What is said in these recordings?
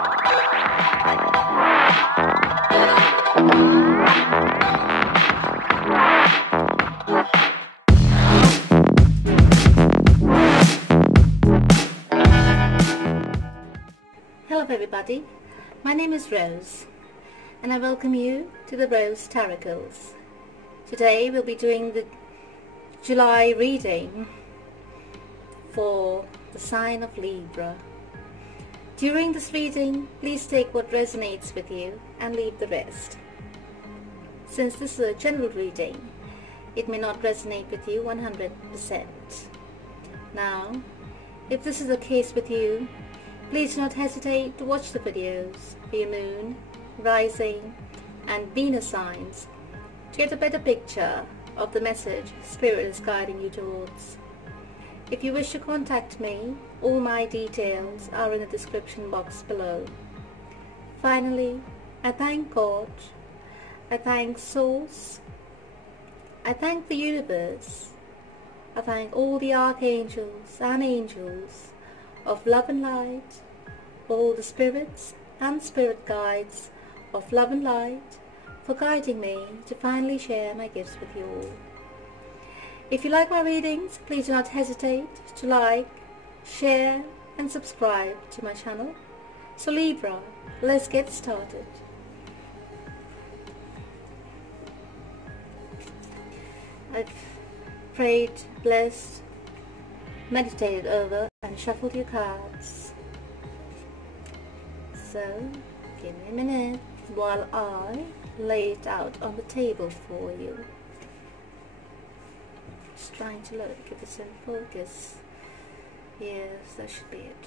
Hello everybody, my name is Rose and I welcome you to the Rose Tarocles. Today we'll be doing the July reading for the sign of Libra. During this reading, please take what resonates with you and leave the rest. Since this is a general reading, it may not resonate with you 100%. Now, if this is the case with you, please do not hesitate to watch the videos for your moon, rising and Venus signs to get a better picture of the message Spirit is guiding you towards. If you wish to contact me, all my details are in the description box below. Finally, I thank God, I thank Source, I thank the universe, I thank all the archangels and angels of love and light, all the spirits and spirit guides of love and light for guiding me to finally share my gifts with you all. If you like my readings, please do not hesitate to like, share and subscribe to my channel. So Libra, let's get started. I've prayed, blessed, meditated over and shuffled your cards. So, give me a minute while I lay it out on the table for you. Just trying to look if it's in focus. Yes, that should be it.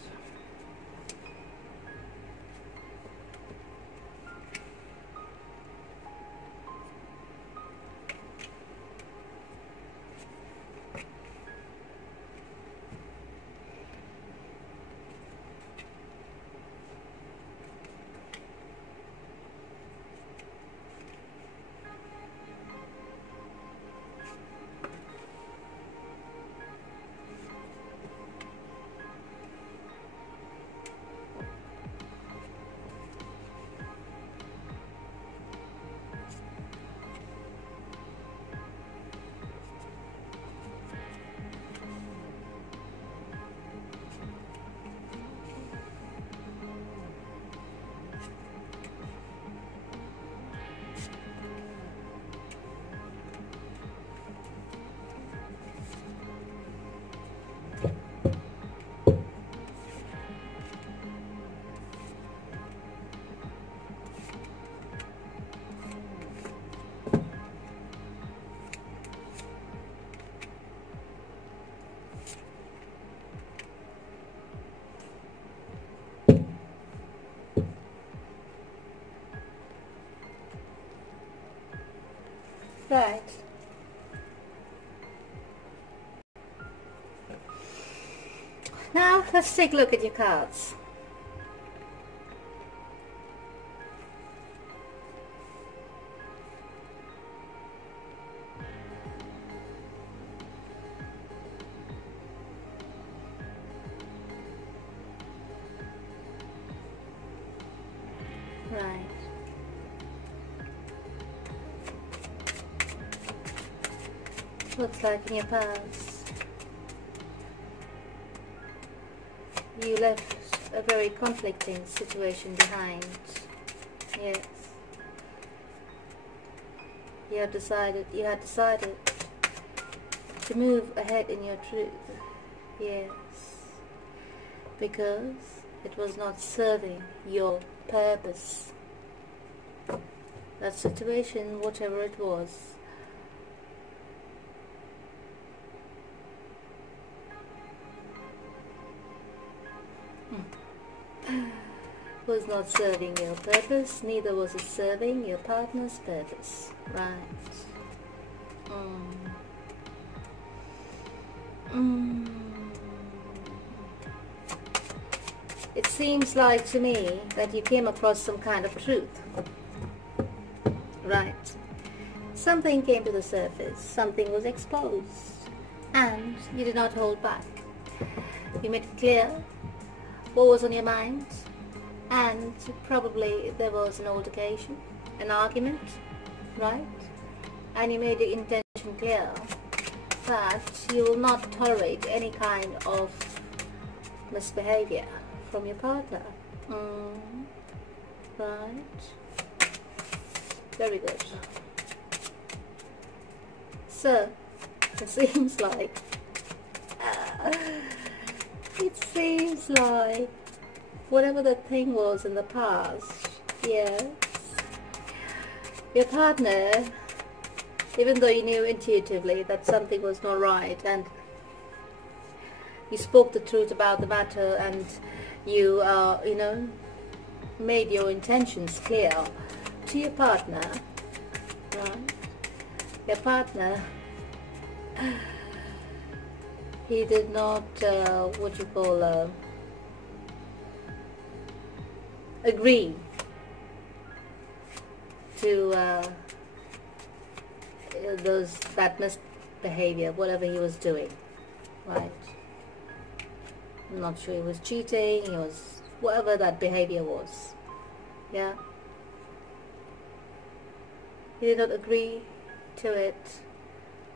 Right. Now let's take a look at your cards. Right. Looks like in your past you left a very conflicting situation behind. Yes. You had decided to move ahead in your truth. Yes. Because it was not serving your purpose. That situation, whatever it was, was not serving your purpose, neither was it serving your partner's purpose. Right. It seems like to me that you came across some kind of truth. Right. Something came to the surface, something was exposed, and you did not hold back. You made it clear what was on your mind, and probably there was an altercation, an argument, right? And you made your intention clear that you will not tolerate any kind of misbehavior from your partner. Right. Very good. So, it seems like whatever the thing was in the past, yes, your partner, even though you knew intuitively that something was not right, and you spoke the truth about the matter, and you, made your intentions clear to your partner, right? Your partner, he did not, agree to that misbehavior, whatever he was doing, right? I'm not sure he was cheating, he was whatever that behavior was, yeah. He did not agree to it,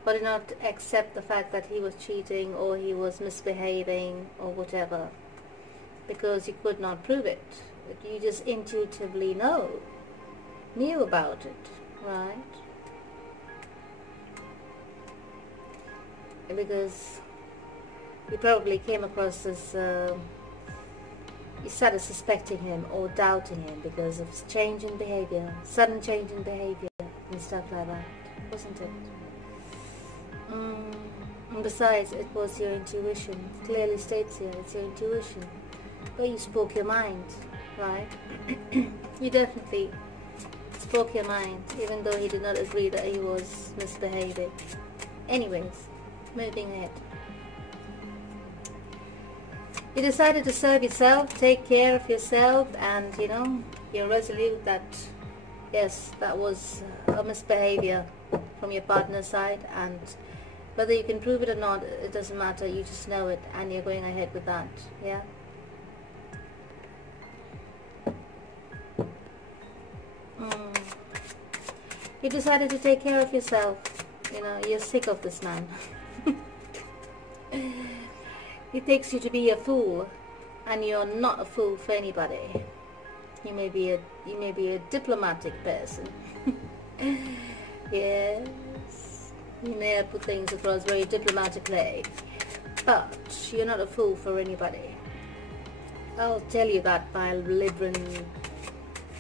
or did not accept the fact that he was cheating or he was misbehaving or whatever, because you could not prove it. But you just intuitively knew about it, right? Because you probably came across this, you started suspecting him or doubting him because of change in behavior, sudden change in behavior and stuff like that, wasn't it? And besides, it was your intuition. It clearly states here, it's your intuition. But you spoke your mind, right? You definitely spoke your mind, even though he did not agree that he was misbehaving. Anyways, moving ahead. You decided to serve yourself, take care of yourself, and you're resolute that yes, that was a misbehavior from your partner's side, and whether you can prove it or not, it doesn't matter. You just know it, and you're going ahead with that. Yeah. You decided to take care of yourself. You're sick of this man. He takes you to be a fool, and you're not a fool for anybody. You may be a diplomatic person. Yes, you may have put things across very diplomatically, but you're not a fool for anybody. I'll tell you that, my Libran,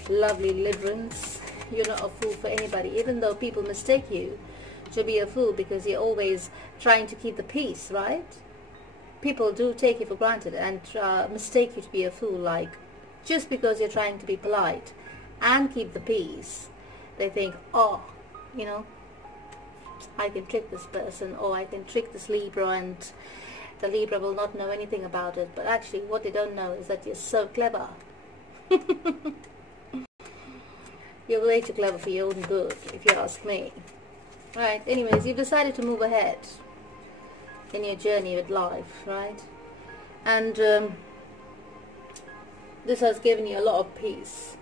lovely Librans. You're not a fool for anybody, even though people mistake you to be a fool because you're always trying to keep the peace, right? People do take you for granted and mistake you to be a fool, like just because you're trying to be polite and keep the peace, they think, oh, I can trick this person, or I can trick this Libra, and the Libra will not know anything about it. But actually what they don't know is that you're so clever. You're way too clever for your own good, if you ask me. Right, anyways, you've decided to move ahead in your journey with life, right? And this has given you a lot of peace.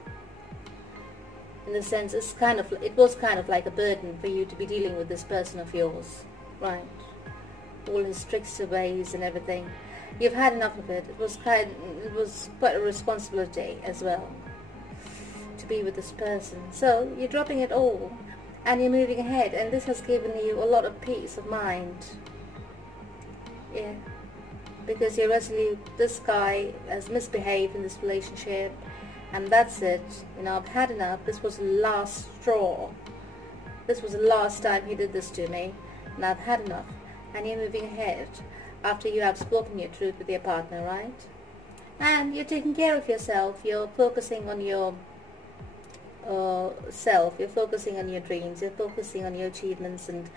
In the sense, it was kind of like a burden for you to be dealing with this person of yours, right? All his trickster ways and everything. You've had enough of it. It was quite a responsibility as well to be with this person. So you're dropping it all and you're moving ahead, and this has given you a lot of peace of mind. Yeah, because you're resolute. This guy has misbehaved in this relationship, and that's it. I've had enough. This was the last straw. This was the last time he did this to me, and I've had enough. And you're moving ahead after you have spoken your truth with your partner, right? And you're taking care of yourself. You're focusing on your self. You're focusing on your dreams. You're focusing on your achievements and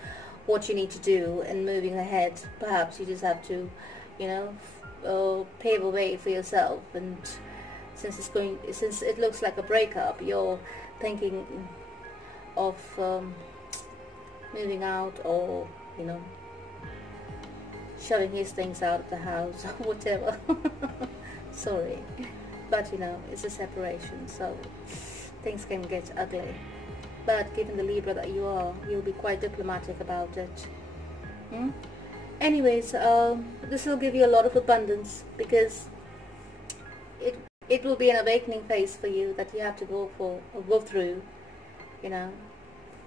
what you need to do, and moving ahead. Perhaps you just have to, pave a way for yourself. And since it looks like a breakup, you're thinking of moving out, or shoving his things out of the house or whatever. Sorry, but you know, it's a separation, so things can get ugly. But given the Libra that you are, you'll be quite diplomatic about it. Anyways, this will give you a lot of abundance, because it will be an awakening phase for you that you have to go through. You know,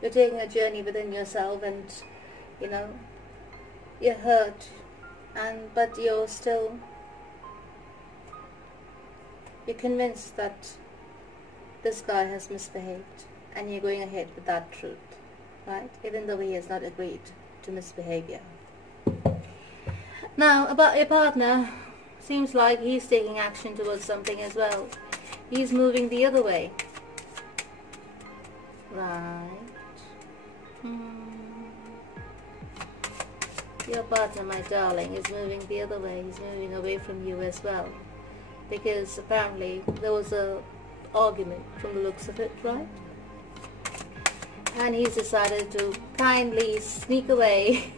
you're taking a journey within yourself, and you know, you're hurt, but you're convinced that this guy has misbehaved, and you're going ahead with that truth, right? Even though he has not agreed to misbehavior. Now, about your partner, seems like he's taking action towards something as well. He's moving the other way. Right. Your partner, my darling, is moving the other way. He's moving away from you as well. Because apparently there was a argument from the looks of it, right? And he's decided to kindly sneak away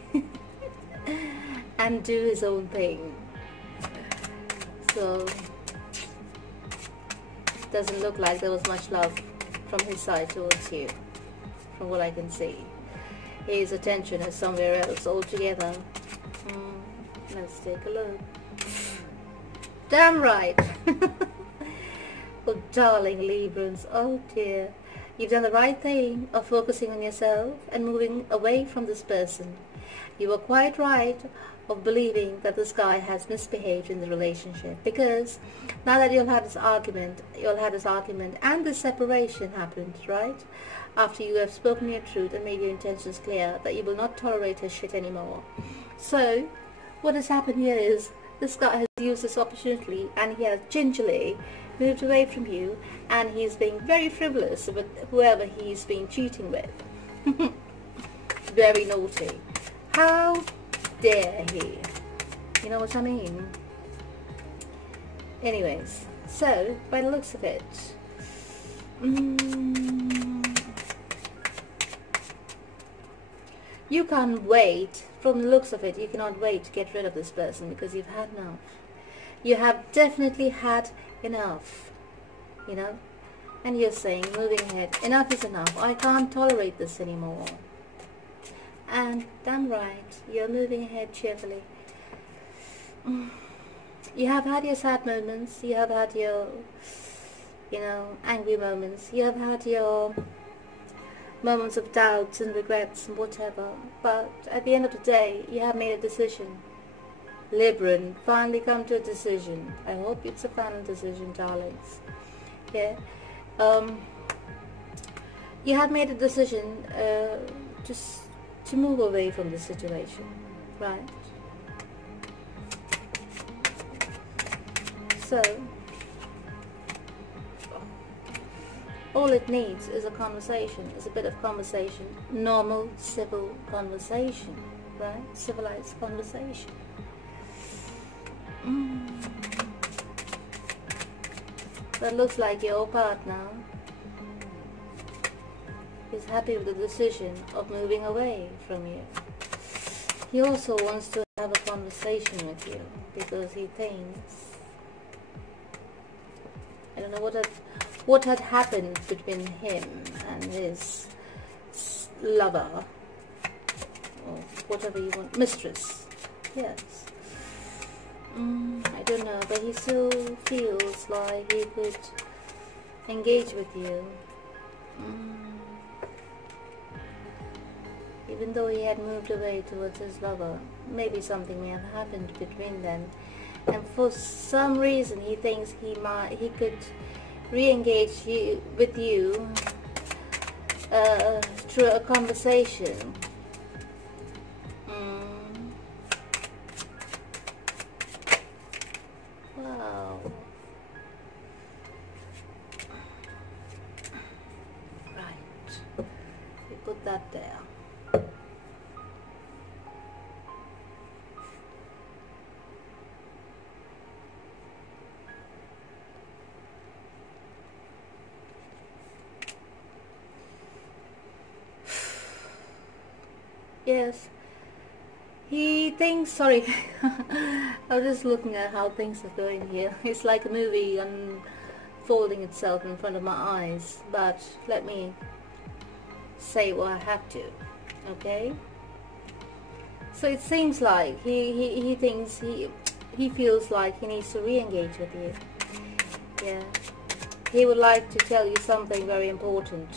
and do his own thing. So doesn't look like there was much love from his side towards you, from what I can see. His attention is somewhere else altogether. Let's take a look. Damn right. Oh darling Librans, oh dear. You've done the right thing of focusing on yourself and moving away from this person. You were quite right of believing that this guy has misbehaved in the relationship, because now that you'll have this argument and this separation happened, right? After you have spoken your truth and made your intentions clear that you will not tolerate his shit anymore. So what has happened here is this guy has used this opportunity, and he has gingerly moved away from you, and he's being very frivolous with whoever he's been cheating with. Very naughty. How dare he? You know what I mean? Anyways, so by the looks of it, you can't wait. From the looks of it, you cannot wait to get rid of this person, because you've had enough. You have definitely had enough, you know, and you're saying, moving ahead, enough is enough. I can't tolerate this anymore. And damn right, you're moving ahead cheerfully. You have had your sad moments, you have had your, you know, angry moments, you have had your moments of doubts and regrets and whatever, but at the end of the day, you have made a decision. Libran, finally come to a decision. I hope it's a final decision, darlings. Yeah. You have made a decision just to move away from the situation, right? So all it needs is a conversation, is a bit of conversation, normal, civil conversation, right? Civilized conversation. That looks like your partner is happy with the decision of moving away from you. He also wants to have a conversation with you, because he thinks, I don't know what had happened between him and his lover, or whatever you want, mistress, yes. I don't know, but he still feels like he could engage with you. Even though he had moved away towards his lover, maybe something may have happened between them, and for some reason he thinks he could re-engage with you through a conversation. Wow. Right. We put that there. Yes, he thinks, sorry, I was just looking at how things are going here. It's like a movie unfolding itself in front of my eyes, but let me say what I have to, okay? So it seems like he thinks he feels like he needs to re-engage with you. Yeah. He would like to tell you something very important.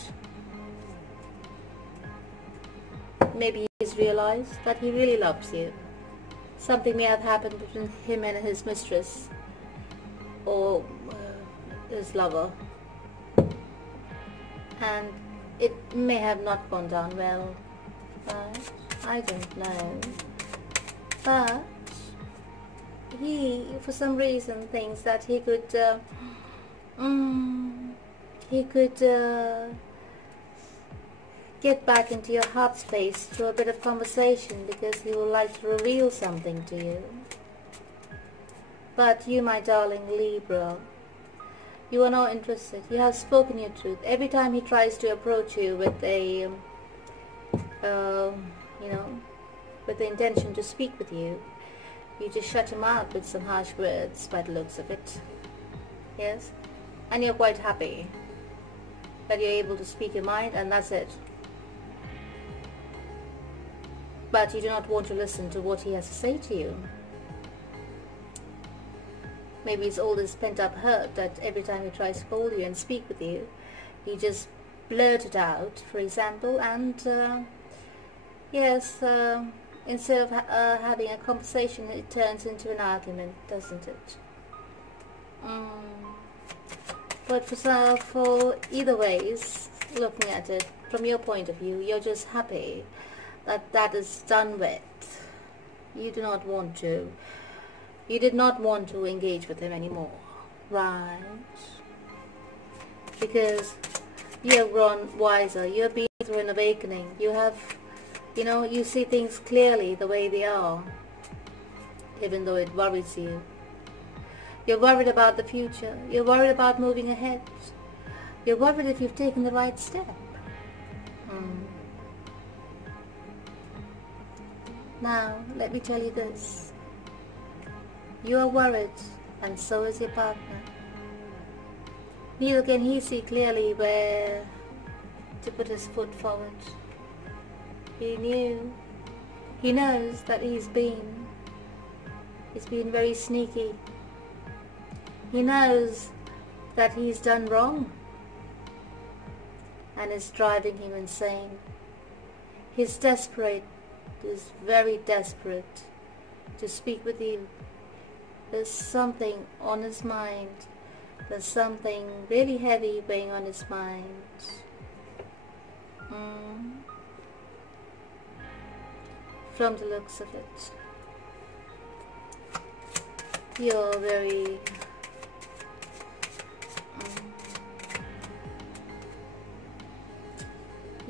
Maybe he's realized that he really loves you. Something may have happened between him and his mistress, or his lover, and it may have not gone down well, but I don't know. But he, for some reason, thinks that he could get back into your heart space through a bit of conversation, because he would like to reveal something to you. But you, my darling Libra, you are not interested. You have spoken your truth. Every time he tries to approach you with a, with the intention to speak with you, you just shut him out with some harsh words by the looks of it. Yes? And you're quite happy that you're able to speak your mind, and that's it. But you do not want to listen to what he has to say to you. Maybe it's all this pent-up hurt that every time he tries to call you and speak with you, you just blurt it out, for example, and instead of having a conversation, it turns into an argument, doesn't it? But for either ways, looking at it from your point of view, you're just happy that that is done with. You do not want to. You did not want to engage with him anymore, right? Because you have grown wiser. You have been through an awakening. You have, you see things clearly the way they are, even though it worries you. You're worried about the future. You're worried about moving ahead. You're worried if you've taken the right step. Now, let me tell you this. You are worried, and so is your partner. Neither can he see clearly where to put his foot forward. He knows that he's been very sneaky. He knows that he's done wrong, and it's driving him insane. He's desperate. Is very desperate to speak with you. There's something on his mind. There's something really heavy weighing on his mind. From the looks of it, you're very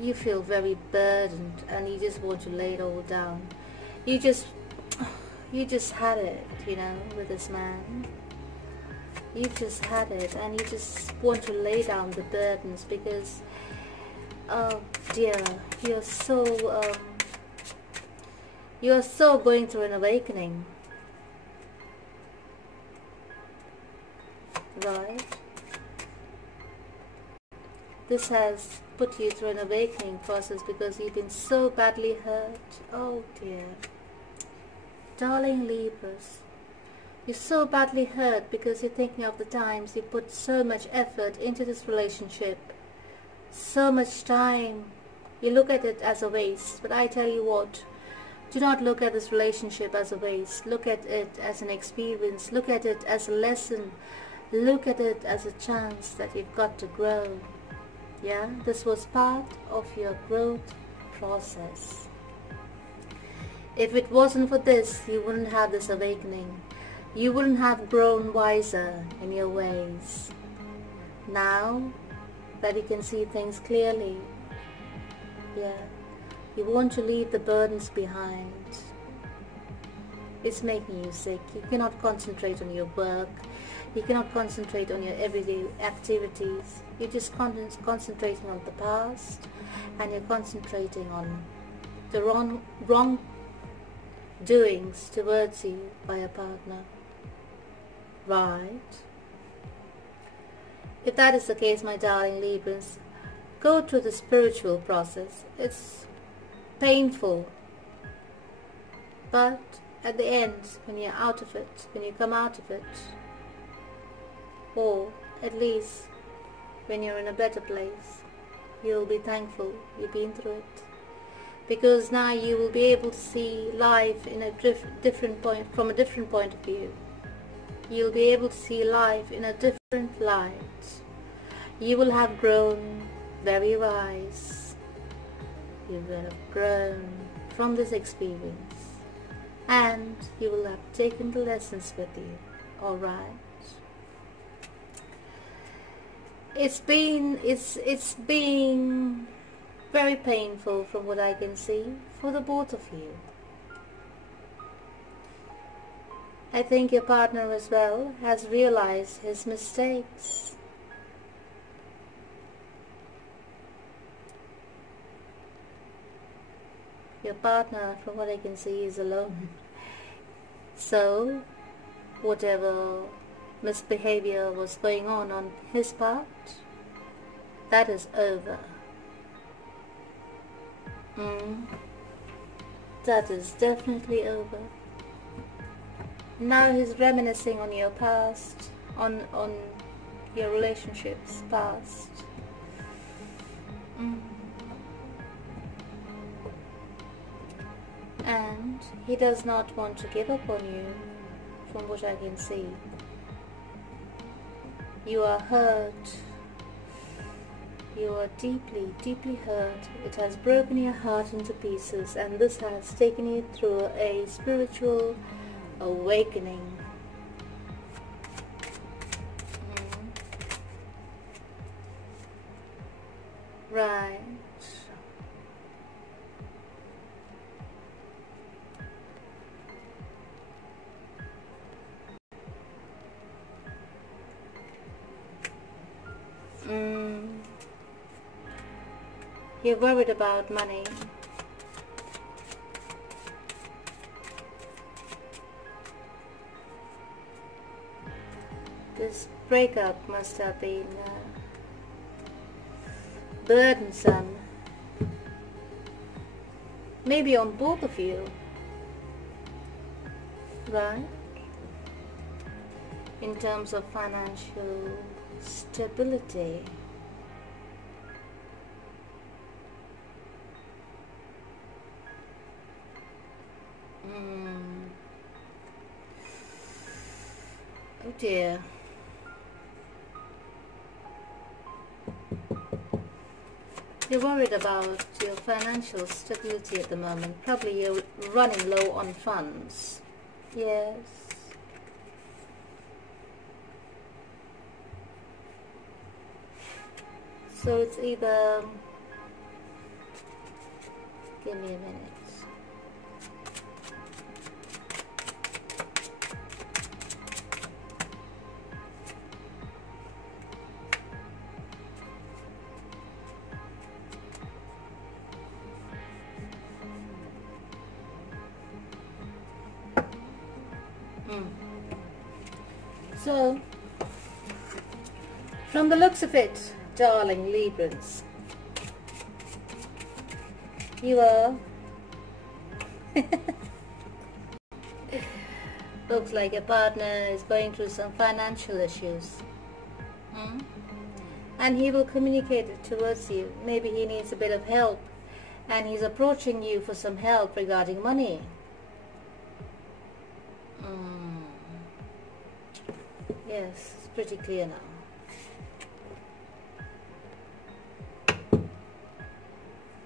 you feel very burdened, and you just want to lay it all down. You just had it, with this man. You've just had it, and you just want to lay down the burdens, because, oh dear, you're so going through an awakening, right? This has put you through an awakening process because you've been so badly hurt. Oh dear. Darling Libras, you're so badly hurt because you're thinking of the times you put so much effort into this relationship, so much time. You look at it as a waste, but I tell you what, do not look at this relationship as a waste. Look at it as an experience. Look at it as a lesson. Look at it as a chance that you've got to grow. Yeah, this was part of your growth process. If it wasn't for this, you wouldn't have this awakening. You wouldn't have grown wiser in your ways. Now that you can see things clearly, yeah, you want to leave the burdens behind. It's making you sick. You cannot concentrate on your work. You cannot concentrate on your everyday activities. You're just concentrating on the past, and you're concentrating on the wrong doings towards you by a partner. Right? if that is the case, my darling Librans, go through the spiritual process. It's painful, but at the end, when you're out of it, when you come out of it, or at least when you're in a better place, you'll be thankful you've been through it, because now you will be able to see life in a different point, from a different point of view. You'll be able to see life in a different light. You will have grown very wise. You will have grown from this experience, and you will have taken the lessons with you. All right. It's been very painful from what I can see for the both of you. I think your partner as well has realized his mistakes. Your partner, from what I can see, is alone. So, whatever misbehavior was going on his part, that is over. That is definitely over. Now he's reminiscing on your past, on your relationships past. And he does not want to give up on you, from what I can see. You are hurt. You are deeply, deeply hurt. It has broken your heart into pieces, and this has taken you through a spiritual awakening. Right. You're worried about money. This breakup must have been burdensome. Maybe on both of you. Right? In terms of financial stability. Oh dear. You're worried about your financial stability at the moment. Probably you're running low on funds. Yes. So it's either... Give me a minute. So, from the looks of it, darling Librans, you are looks like your partner is going through some financial issues, and he will communicate it towards you. Maybe he needs a bit of help, and he's approaching you for some help regarding money. Yes, it's pretty clear now.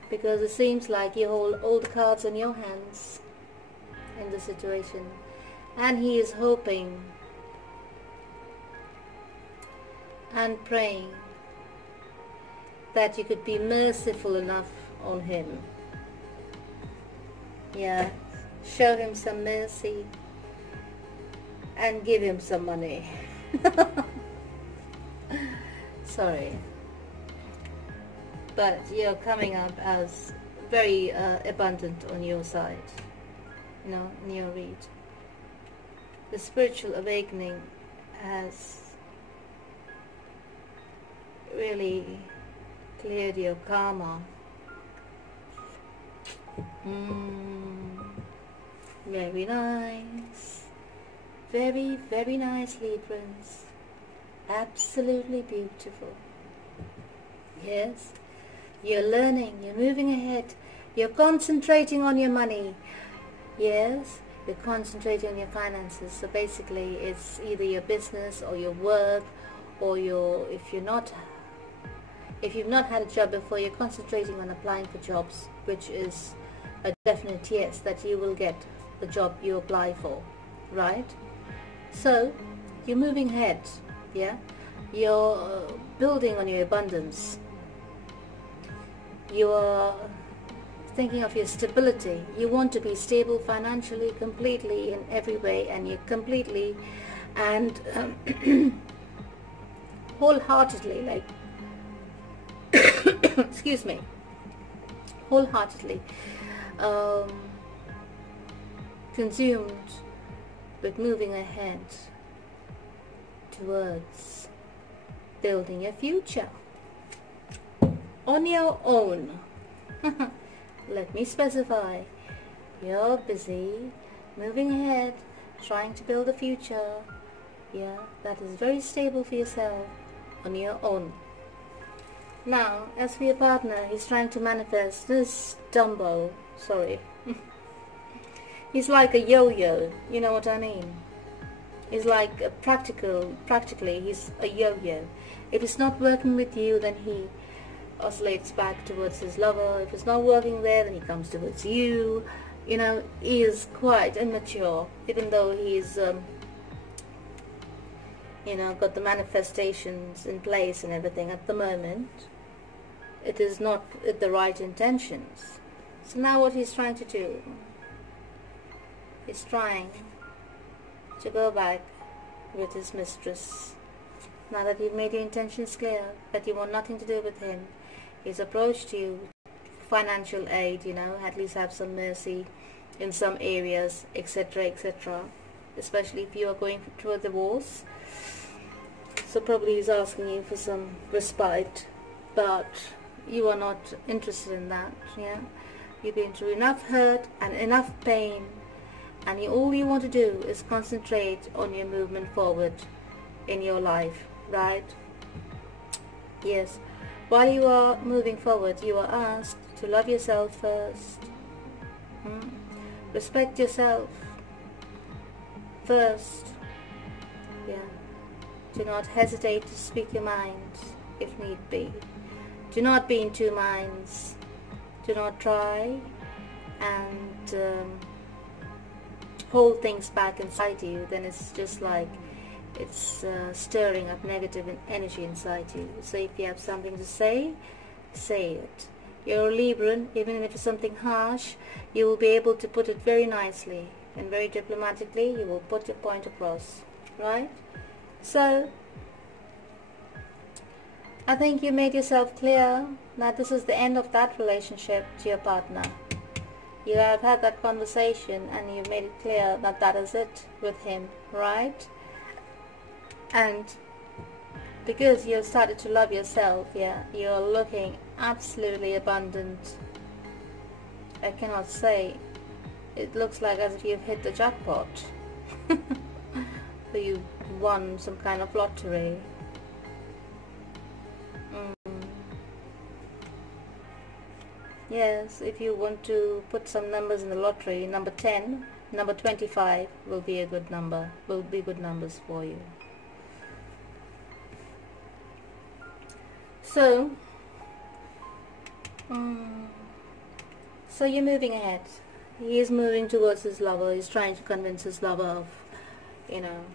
Because it seems like you hold all the cards in your hands in the situation, and he is hoping and praying that you could be merciful enough on him. Yeah, show him some mercy and give him some money. Sorry, but you're coming up as very abundant on your side, you know, in your read. The spiritual awakening has really cleared your karma. Very nice. Very, very nice, Librans. Absolutely beautiful. Yes, you're learning, you're moving ahead, you're concentrating on your money. Yes, you're concentrating on your finances. So basically it's either your business or your work, or if you've not had a job before, you're concentrating on applying for jobs, which is a definite yes that you will get the job you apply for, right? So you're moving ahead, yeah, you're building on your abundance, you're thinking of your stability. You want to be stable financially, completely, in every way, and you're completely and wholeheartedly, like excuse me, wholeheartedly consumed with moving ahead towards building your future on your own. Let me specify, you're busy moving ahead, trying to build a future, yeah, that is very stable for yourself on your own. Now, as for your partner, he's trying to manifest this Dumbo, sorry, he's like a yo-yo, you know what I mean? He's like a practically he's a yo-yo. If it's not working with you, then he oscillates back towards his lover. If it's not working there, then he comes towards you. You know, he is quite immature, even though he's you know, got the manifestations in place and everything at the moment. It is not with the right intentions. So now what he's trying to do, he's trying to go back with his mistress. Now that you've made your intentions clear, that you want nothing to do with him, he's approached you, financial aid, you know, at least have some mercy in some areas, etc., etc., especially if you are going through a divorce. So probably he's asking you for some respite, but you are not interested in that, yeah. You've been through enough hurt and enough pain, and all you want to do is concentrate on your movement forward in your life, right? Yes. While you are moving forward, you are asked to love yourself first. Respect yourself first. Yeah. Do not hesitate to speak your mind if need be. Do not be in two minds. Do not try and hold things back inside you. Then it's just like it's stirring up negative energy inside you. So if you have something to say, say it. You're a Libran, even if it's something harsh, you will be able to put it very nicely and very diplomatically. You will put your point across, right? So I think you made yourself clear that this is the end of that relationship to your partner. You have had that conversation and you've made it clear that that is it with him, right? And because you've started to love yourself, yeah, you're looking absolutely abundant. I cannot say, it looks like as if you've hit the jackpot. So you won some kind of lottery. Yes, if you want to put some numbers in the lottery, number 10, number 25 will be a good number, will be good numbers for you. So, so you're moving ahead. He is moving towards his lover. He's trying to convince his lover of, you know,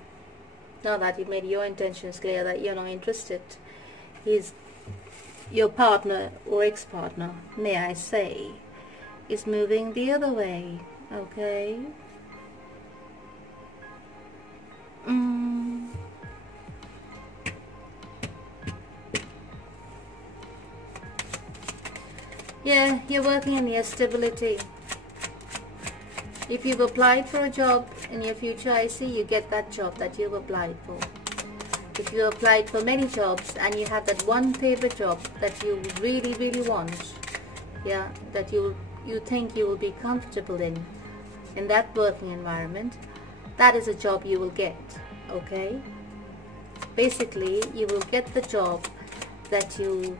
now that you've made your intentions clear that you're not interested. He's your partner or ex-partner, may I say, is moving the other way. Okay. Yeah, you're working on your stability. If you've applied for a job in your future, I see you get that job that you've applied for. if you applied for many jobs and you have that one favorite job that you really, really want, yeah, that you think you will be comfortable in that working environment, that is a job you will get, okay? Basically, you will get the job that you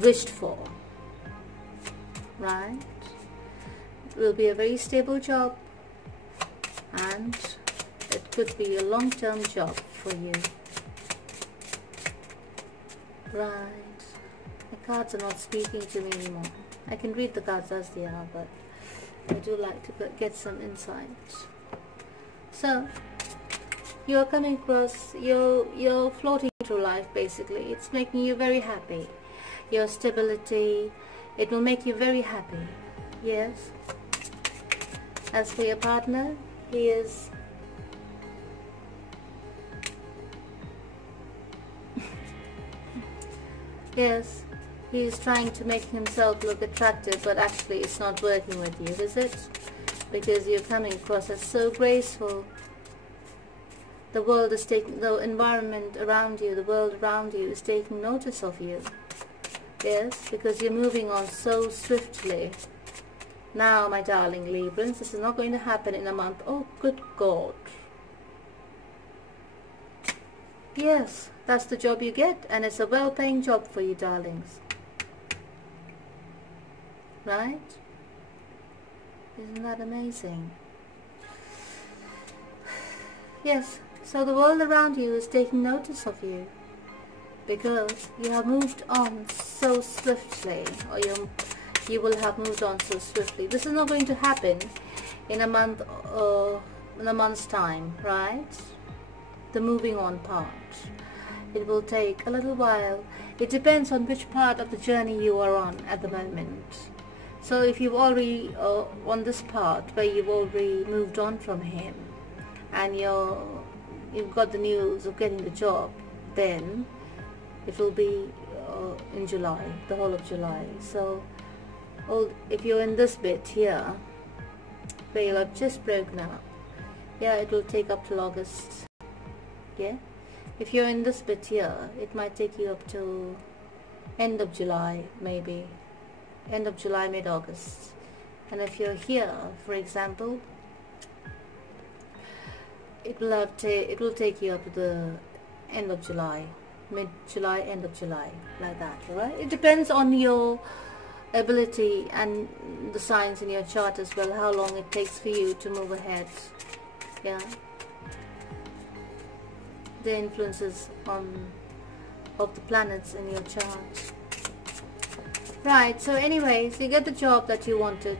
wished for, right? It will be a very stable job, and it could be a long-term job for you. Right. The cards are not speaking to me anymore. I can read the cards as they are, but I do like to get some insight. So, you're coming across, you're floating through life basically. It's making you very happy. Your stability, it will make you very happy. Yes. As for your partner, he is yes, he is trying to make himself look attractive, but actually it's not working with you, is it? Because you're coming across as so graceful. The world is taking, the environment around you, the world around you is taking notice of you. Yes, because you're moving on so swiftly. Now, my darling Librans, this is not going to happen in a month. Oh, good God. Yes, that's the job you get, and it's a well-paying job for you, darlings. Right? Isn't that amazing? Yes, so the world around you is taking notice of you because you have moved on so swiftly, or you will have moved on so swiftly. This is not going to happen in a month or in a month's time, right? The moving on part. It will take a little while. It depends on which part of the journey you are on at the moment. So if you've already on this part where you've already moved on from him and you've got the news of getting the job, then it will be in July, the whole of July. So if you're in this bit here where you have just broken up, yeah, it will take up till August. Yeah, if you're in this bit here, it might take you up to end of July, maybe end of July, mid-August. And if you're here, for example, it will take you up to the end of July, mid-July, end of July, like that. All right, it depends on your ability and the signs in your chart as well, how long it takes for you to move ahead. Yeah, the influences of the planets in your chart. Right, so anyways, you get the job that you wanted,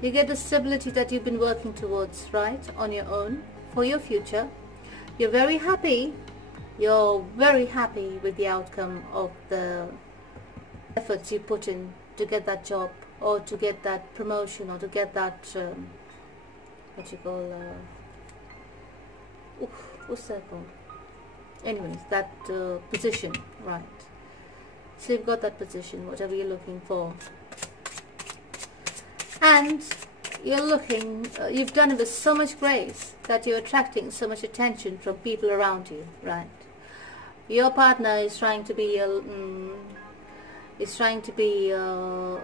you get the stability that you've been working towards, right, on your own for your future. You're very happy with the outcome of the efforts you put in to get that job, or to get that promotion, or to get that what you call what's that called? Anyways, that position, right? So you've got that position, whatever you're looking for, and you're looking, you've done it with so much grace that you're attracting so much attention from people around you, right? Your partner is trying to be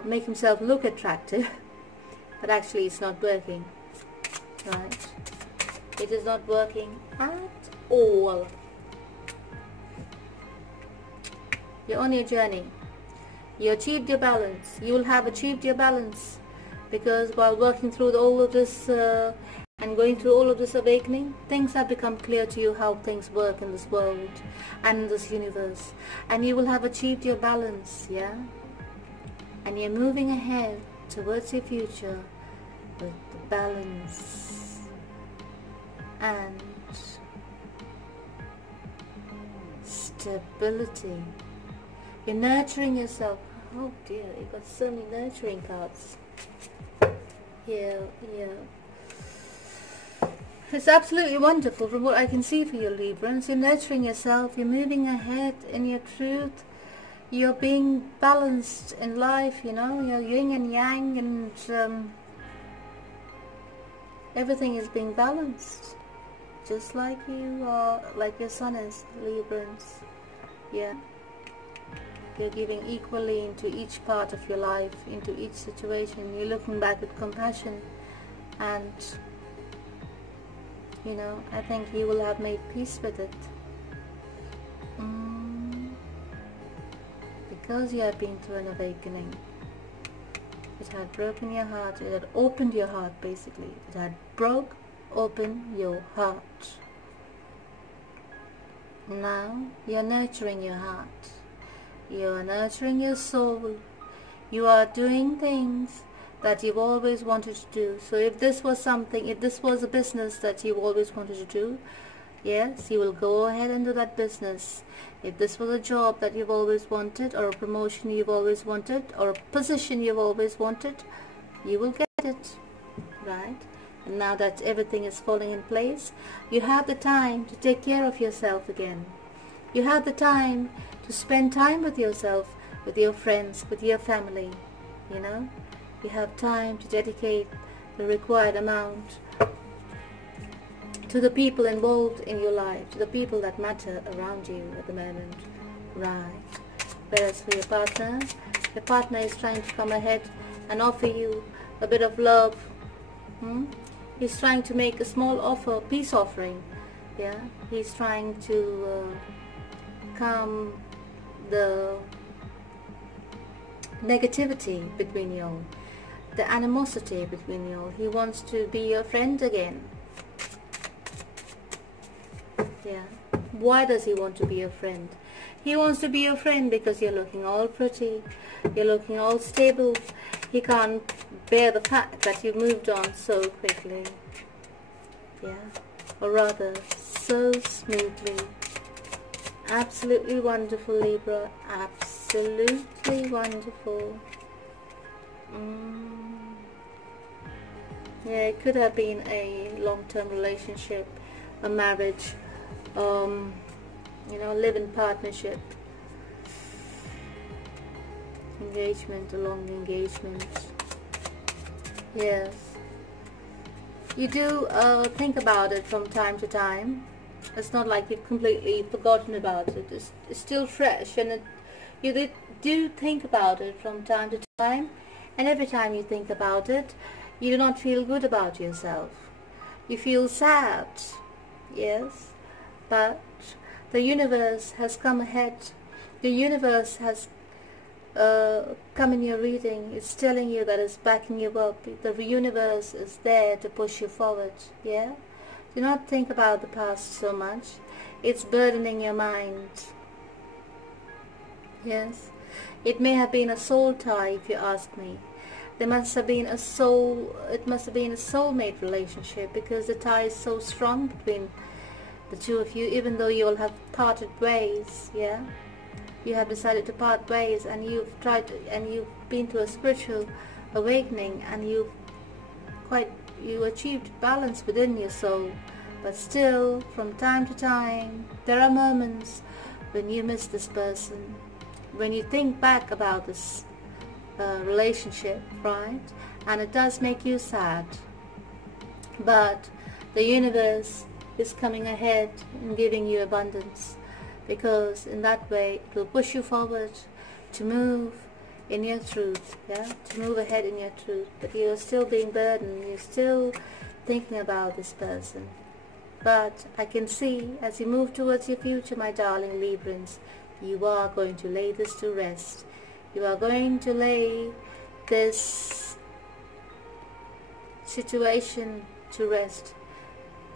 make himself look attractive, but actually it's not working, right? It is not working at all. You're on your journey. You achieved your balance. You will have achieved your balance, because while working through all of this and going through all of this awakening, things have become clear to you how things work in this world and in this universe, and you will have achieved your balance. Yeah, and you're moving ahead towards your future with the balance and stability. You're nurturing yourself. Oh dear, you got so many nurturing cards. Yeah. It's absolutely wonderful from what I can see for you, Librans. You're nurturing yourself, you're moving ahead in your truth, you're being balanced in life, you know, you're yin and yang, and everything is being balanced. just like you are, like your sun is, Librans. Yeah, you're giving equally into each part of your life, into each situation. You're looking back with compassion, and you know, I think you will have made peace with it. Because you have been through an awakening. It had broken your heart, it had opened your heart basically. It had broke open your heart. Now you're nurturing your heart. You're nurturing your soul. You are doing things that you've always wanted to do. So if this was something, if this was a business that you've always wanted to do, yes, you will go ahead and do that business. If this was a job that you've always wanted, or a promotion you've always wanted, or a position you've always wanted, you will get it, right? And now that everything is falling in place, you have the time to take care of yourself again. You have the time to spend time with yourself, with your friends, with your family, you know. You have time to dedicate the required amount to the people involved in your life, to the people that matter around you at the moment, right? Whereas for your partner is trying to come ahead and offer you a bit of love. He's trying to make a small offer, peace offering. Yeah, he's trying to calm the negativity between you all, the animosity between you all. He wants to be your friend again. Yeah. Why does he want to be your friend? He wants to be your friend because you're looking all pretty, you're looking all stable. He can't bear the fact that you moved on so quickly. Yeah. Or rather, so smoothly. Absolutely wonderful, Libra. Absolutely wonderful. Yeah, it could have been a long-term relationship, a marriage, you know, live-in partnership, engagement, a long engagement. Yes, you do think about it from time to time. It's not like you've completely forgotten about it. It's still fresh, and you do think about it from time to time. And every time you think about it, you do not feel good about yourself. You feel sad. Yes. But the universe has come ahead. The universe has come in your reading. It's telling you that it's backing you up. The universe is there to push you forward. Yeah? Do not think about the past so much. It's burdening your mind. Yes? It may have been a soul tie, if you ask me. There must have been a soul, it must have been a soulmate relationship, because the tie is so strong between the two of you, even though you all have parted ways. Yeah, you have decided to part ways, and you've been to a spiritual awakening, and you achieved balance within your soul. But still, from time to time, there are moments when you miss this person, when you think back about this relationship, right? And it does make you sad. But the universe is coming ahead and giving you abundance, because in that way it will push you forward to move in your truth, yeah, to move ahead in your truth. But you're still being burdened, you're still thinking about this person. But I can see, as you move towards your future, my darling Librans, you are going to lay this to rest. You are going to lay this situation to rest.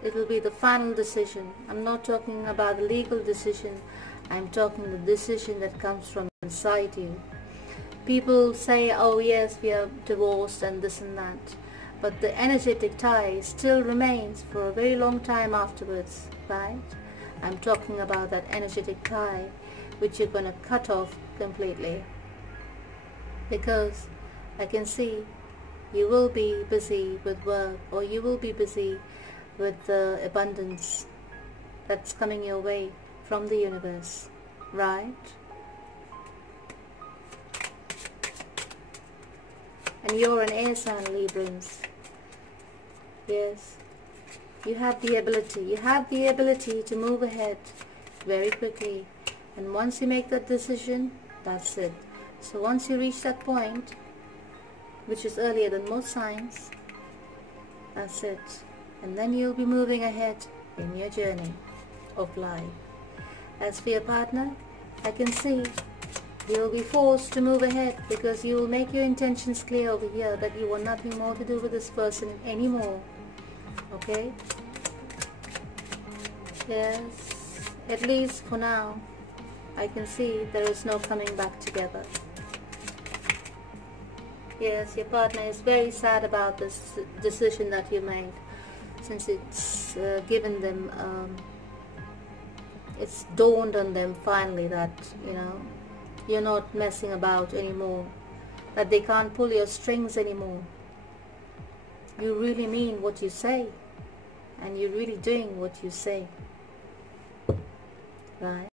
It will be the final decision. I'm not talking about the legal decision. I'm talking the decision that comes from inside you. People say, oh yes, we are divorced and this and that. But the energetic tie still remains for a very long time afterwards, right? I'm talking about that energetic tie which you're going to cut off completely. Because I can see you will be busy with work, or you will be busy with the abundance that's coming your way from the universe, right? And you're an air sign, Librans. Yes. You have the ability. You have the ability to move ahead very quickly. And once you make that decision, that's it. So once you reach that point, which is earlier than most signs, that's it. And then you'll be moving ahead in your journey of life. As for your partner, I can see you'll be forced to move ahead because you will make your intentions clear over here that you want nothing more to do with this person anymore. Okay? Yes, at least for now, I can see there is no coming back together. Yes, your partner is very sad about this decision that you made, since it's given them, it's dawned on them finally that, you know, you're not messing about anymore, that they can't pull your strings anymore. You really mean what you say, and you're really doing what you say, right?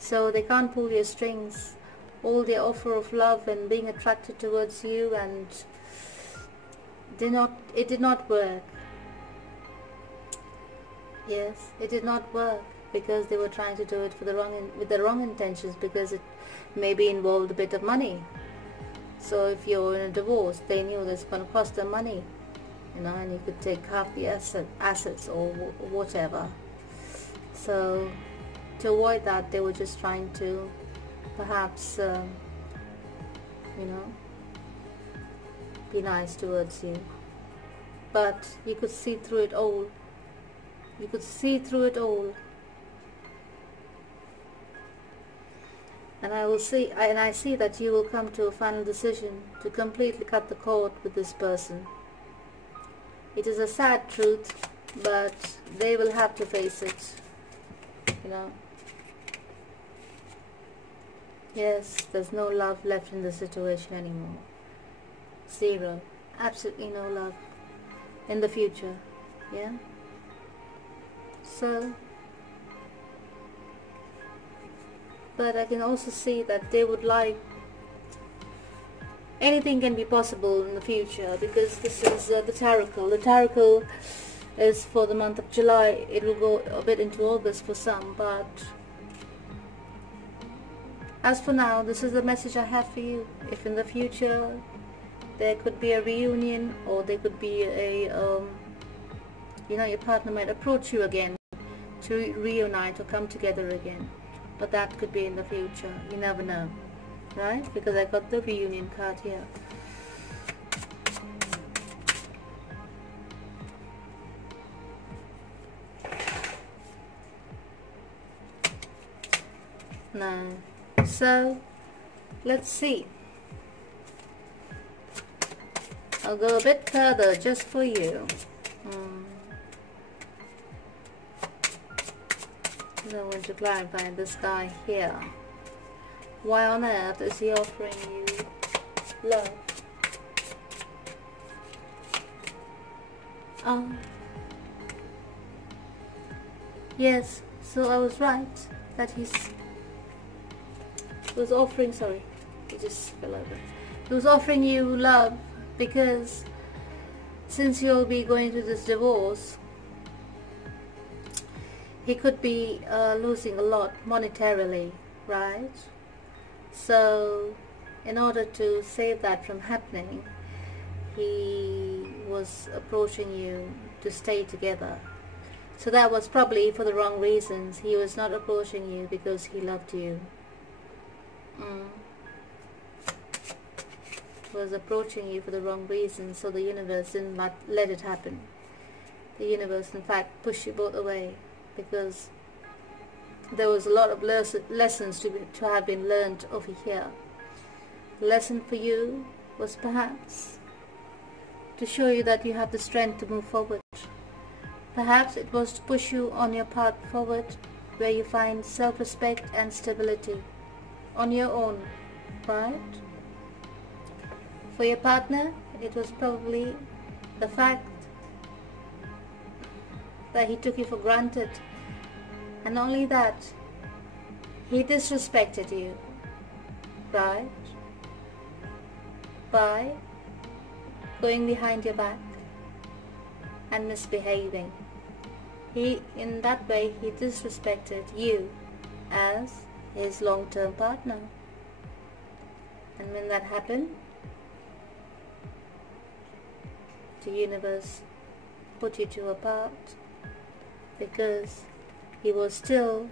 So they can't pull your strings. All their offer of love and being attracted towards you, and it did not work. Yes, it did not work because they were trying to do it for with the wrong intentions, because it maybe involved a bit of money. So if you're in a divorce, they knew that's going to cost them money, you know, and you could take half the assets or whatever. So to avoid that, they were just trying to perhaps, you know, be nice towards you. But you could see through it all. You could see through it all. And I see that you will come to a final decision to completely cut the cord with this person. It is a sad truth, but they will have to face it, you know. Yes, there's no love left in the situation anymore. Zero. Absolutely no love in the future. Yeah? So, but I can also see that they would like, anything can be possible in the future, because this is the Tarocle. The Tarocle is for the month of July. It will go a bit into August for some, but as for now, this is the message I have for you. If in the future there could be a reunion, or there could be a, you know, your partner might approach you again to reunite or come together again. But that could be in the future. You never know, right? Because I got the reunion card here. Now, so let's see. I'll go a bit further just for you. I want to clarify this guy here. Why on earth is he offering you love? Yes, so I was right that he was offering, sorry, he just fell over. He was offering you love because since you'll be going through this divorce, he could be losing a lot monetarily, right? So in order to save that from happening, he was approaching you to stay together. So that was probably for the wrong reasons. He was not approaching you because he loved you. He was approaching you for the wrong reasons, so the universe didn't let it happen. The universe in fact pushed you both away, because there was a lot of lessons to have been learned over here. The lesson for you was perhaps to show you that you have the strength to move forward. Perhaps it was to push you on your path forward, where you find self-respect and stability on your own, right? For your partner, it was probably the fact that he took you for granted, and only that, he disrespected you, right? By going behind your back and misbehaving. in that way, he disrespected you as his long-term partner. And when that happened, the universe put you two apart because he was still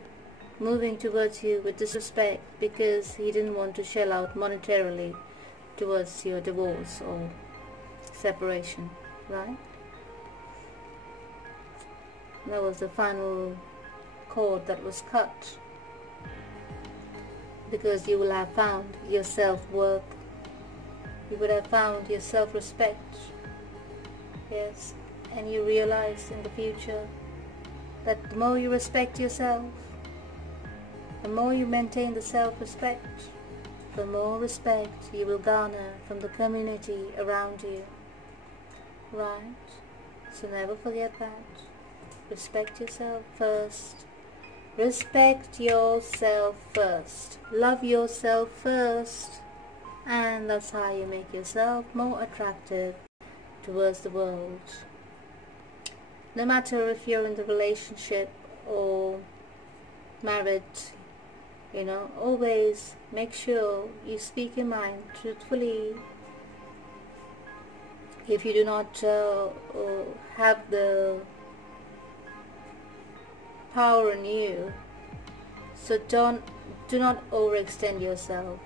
moving towards you with disrespect, because he didn't want to shell out monetarily towards your divorce or separation, right? That was the final cord that was cut, because you will have found your self-worth, you would have found your self-respect, yes, and you realize in the future that the more you respect yourself, the more you maintain the self-respect, the more respect you will garner from the community around you, right? So never forget that. Respect yourself first. Respect yourself first. Love yourself first. And that's how you make yourself more attractive towards the world. No matter if you're in the relationship or married, always make sure you speak your mind truthfully. If you do not have the power in you, so do not overextend yourself.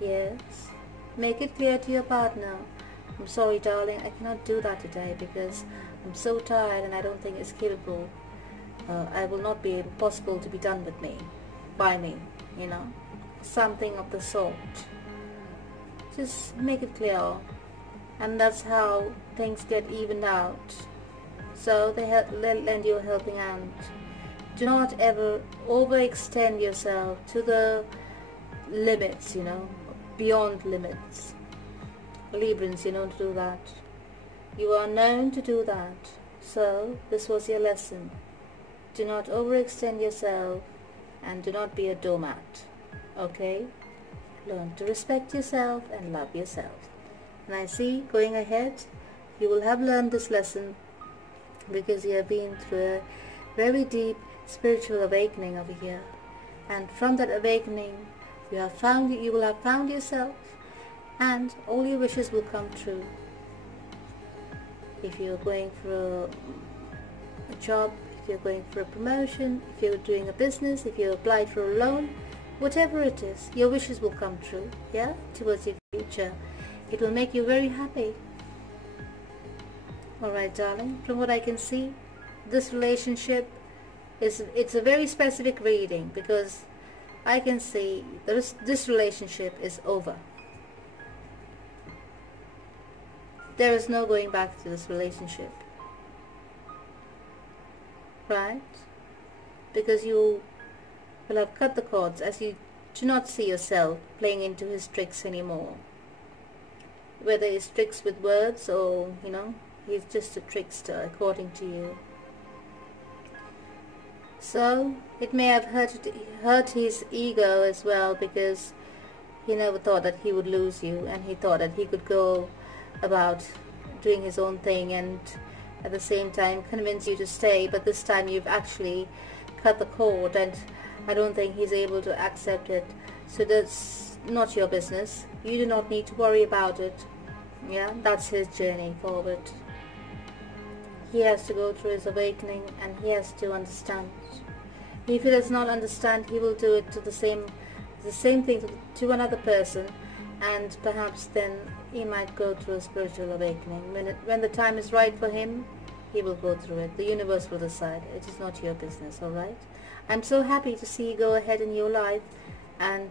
Yes, make it clear to your partner, I'm sorry darling, I cannot do that today because I'm so tired and I don't think it's capable. I will not be possible to be done with me, by me, something of the sort. Just make it clear, and that's how things get evened out. So they lend you a helping hand. Do not ever overextend yourself to the limits, beyond limits. Librans, you don't do that. You are known to do that. So this was your lesson. Do not overextend yourself and do not be a doormat. Okay? Learn to respect yourself and love yourself. And I see, going ahead, you will have learned this lesson because you have been through a very deep spiritual awakening over here. And from that awakening, you will have found yourself, and all your wishes will come true. If you're going for a job, if you're going for a promotion, if you're doing a business, if you applied for a loan, whatever it is, your wishes will come true, yeah, towards your future. It will make you very happy. Alright darling, from what I can see, this relationship it's a very specific reading, because I can see this relationship is over. There is no going back to this relationship, right? Because you will have cut the cords, as you do not see yourself playing into his tricks anymore. Whether it's tricks with words or, he's just a trickster according to you. So it may have hurt his ego as well, because he never thought that he would lose you, and he thought that he could go about doing his own thing and at the same time convince you to stay. But this time you've actually cut the cord, and I don't think he's able to accept it. So that's not your business. You do not need to worry about it. Yeah, that's his journey forward. He has to go through his awakening, and he has to understand. If he does not understand, he will do it to the same thing to another person, and perhaps then he might go through a spiritual awakening. When the time is right for him, he will go through it. The universe will decide. It is not your business, alright? I'm so happy to see you go ahead in your life and,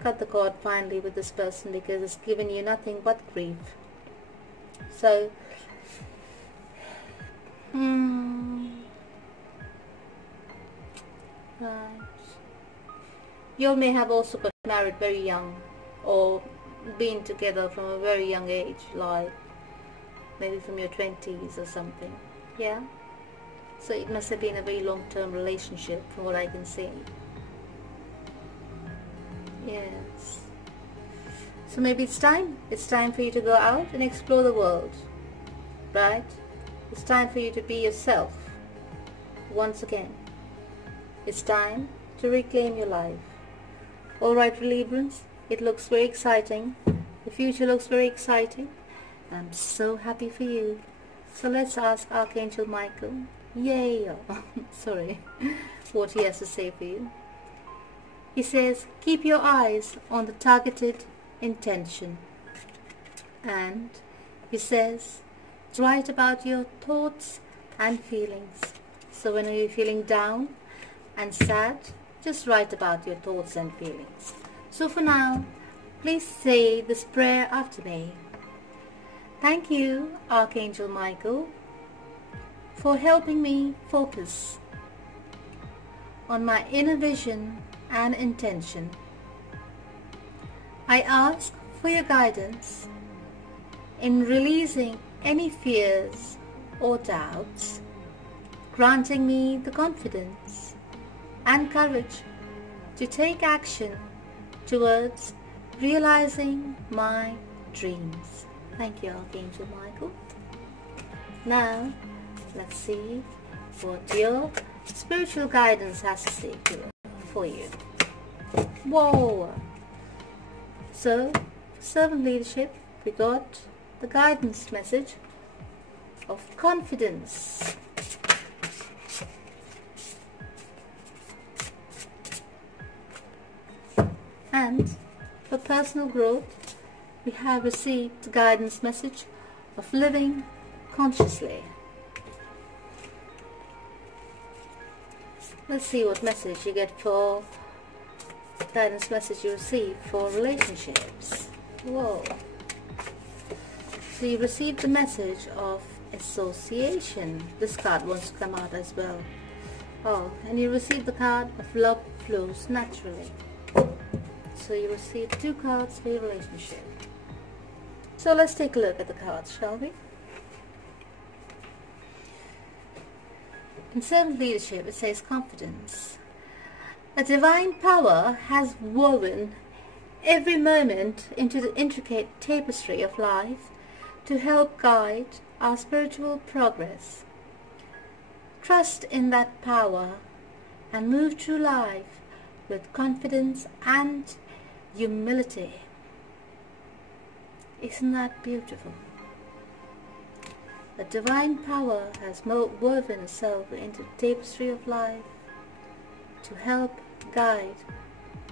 cut the cord finally with this person, because it's given you nothing but grief. So, right. You may have also got married very young, or been together from a very young age, like maybe from your 20s or something. Yeah? So it must have been a very long-term relationship from what I can see. Yes. So maybe it's time for you to go out and explore the world, right? It's time for you to be yourself. once again. It's time to reclaim your life. Alright, Librans, it looks very exciting. The future looks very exciting. I'm so happy for you. So let's ask Archangel Michael, yay, sorry, what he has to say for you. He says, keep your eyes on the targeted intention. And he says, write about your thoughts and feelings. So when you're feeling down and sad, just write about your thoughts and feelings. So for now, please say this prayer after me. Thank you, Archangel Michael, for helping me focus on my inner vision and intention. I ask for your guidance in releasing any fears or doubts, granting me the confidence and courage to take action towards realizing my dreams. Thank you, Archangel Michael. Now, let's see what your spiritual guidance has to say for you. Whoa! So, servant leadership, we got the guidance message of confidence. And for personal growth, we have received the guidance message of living consciously. Let's see what message you get for guidance message you receive for relationships. Whoa. So you received the message of association. This card wants to come out as well. Oh, and you received the card of love flows naturally. So you received 2 cards for your relationship. So let's take a look at the cards, shall we? In servant leadership, it says confidence. A divine power has woven every moment into the intricate tapestry of life to help guide our spiritual progress. Trust in that power and move through life with confidence and humility. Isn't that beautiful? A divine power has woven itself into the tapestry of life to help guide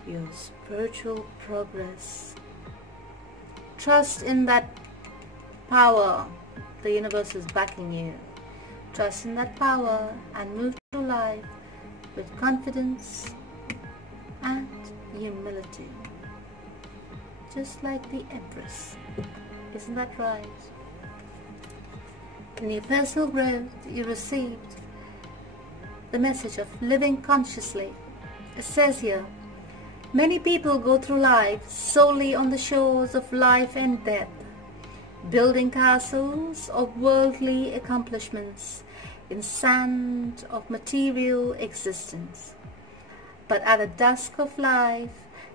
your spiritual progress. Trust in that power. The universe is backing you. Trust in that power and move through life with confidence and humility. Just like the Empress. Isn't that right? In your personal growth, you received the message of living consciously. It says here, many people go through life solely on the shores of life and death, building castles of worldly accomplishments in sand of material existence. But at the dusk of life,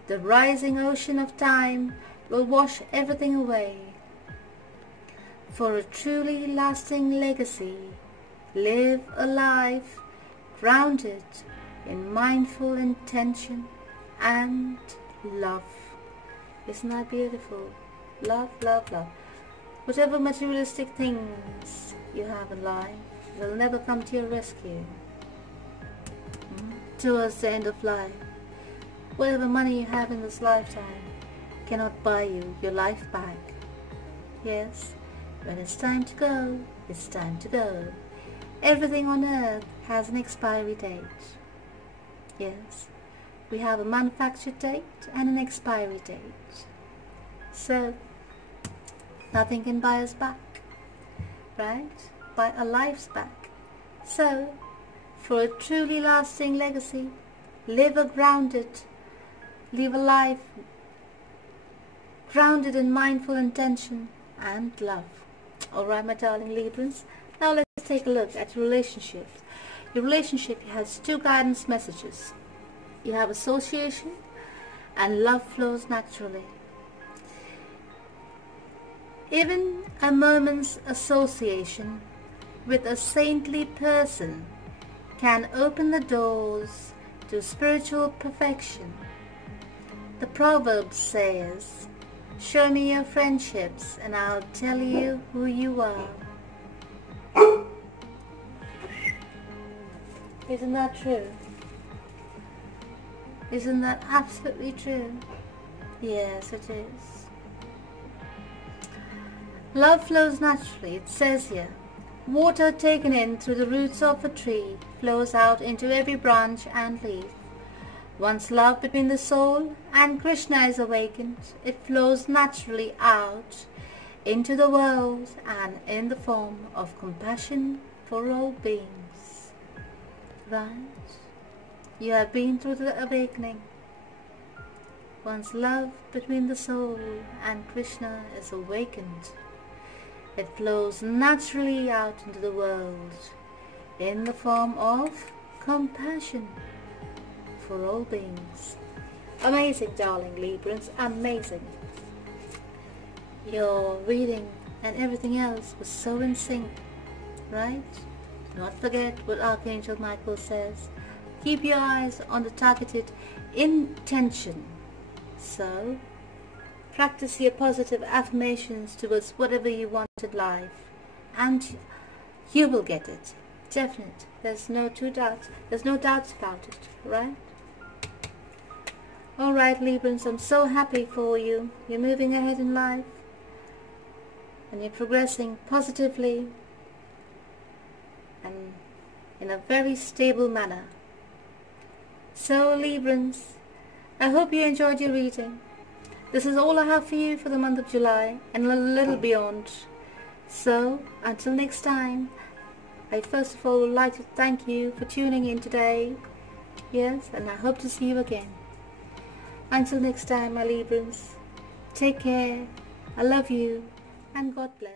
the rising ocean of time will wash everything away. For a truly lasting legacy, live a life grounded in mindful intention and love. Isn't that beautiful? Love, love, love. Whatever materialistic things you have in life will never come to your rescue. Towards the end of life, whatever money you have in this lifetime cannot buy you your life back. Yes, when it's time to go, it's time to go. Everything on earth has an expiry date. Yes, we have a manufactured date and an expiry date. So, nothing can buy us back, right? Buy our lives back. So, for a truly lasting legacy, live a life grounded in mindful intention and love. Alright, my darling Librans, now let's take a look at your relationship. Your relationship has 2 guidance messages. You have association and love flows naturally. Even a moment's association with a saintly person can open the doors to spiritual perfection. The proverb says, "Show me your friendships and I'll tell you who you are." Isn't that true? Isn't that absolutely true? Yes, it is. Love flows naturally, it says here. Water taken in through the roots of a tree flows out into every branch and leaf. Once love between the soul and Krishna is awakened, it flows naturally out into the world and in the form of compassion for all beings. Right? You have been through the awakening. Once love between the soul and Krishna is awakened, it flows naturally out into the world in the form of compassion for all beings. Amazing, darling Librans, amazing. Your reading and everything else was so in sync, right? Do not forget what Archangel Michael says. Keep your eyes on the targeted intention. So, practice your positive affirmations towards whatever you want in life, and you will get it. Definite. There's no doubts about it, right? Alright, Librans, I'm so happy for you. You're moving ahead in life, and you're progressing positively and in a very stable manner. So, Librans, I hope you enjoyed your reading. This is all I have for you for the month of July and a little beyond. So, until next time, I first of all would like to thank you for tuning in today. Yes, and I hope to see you again. Until next time, my Librans, take care, I love you, and God bless.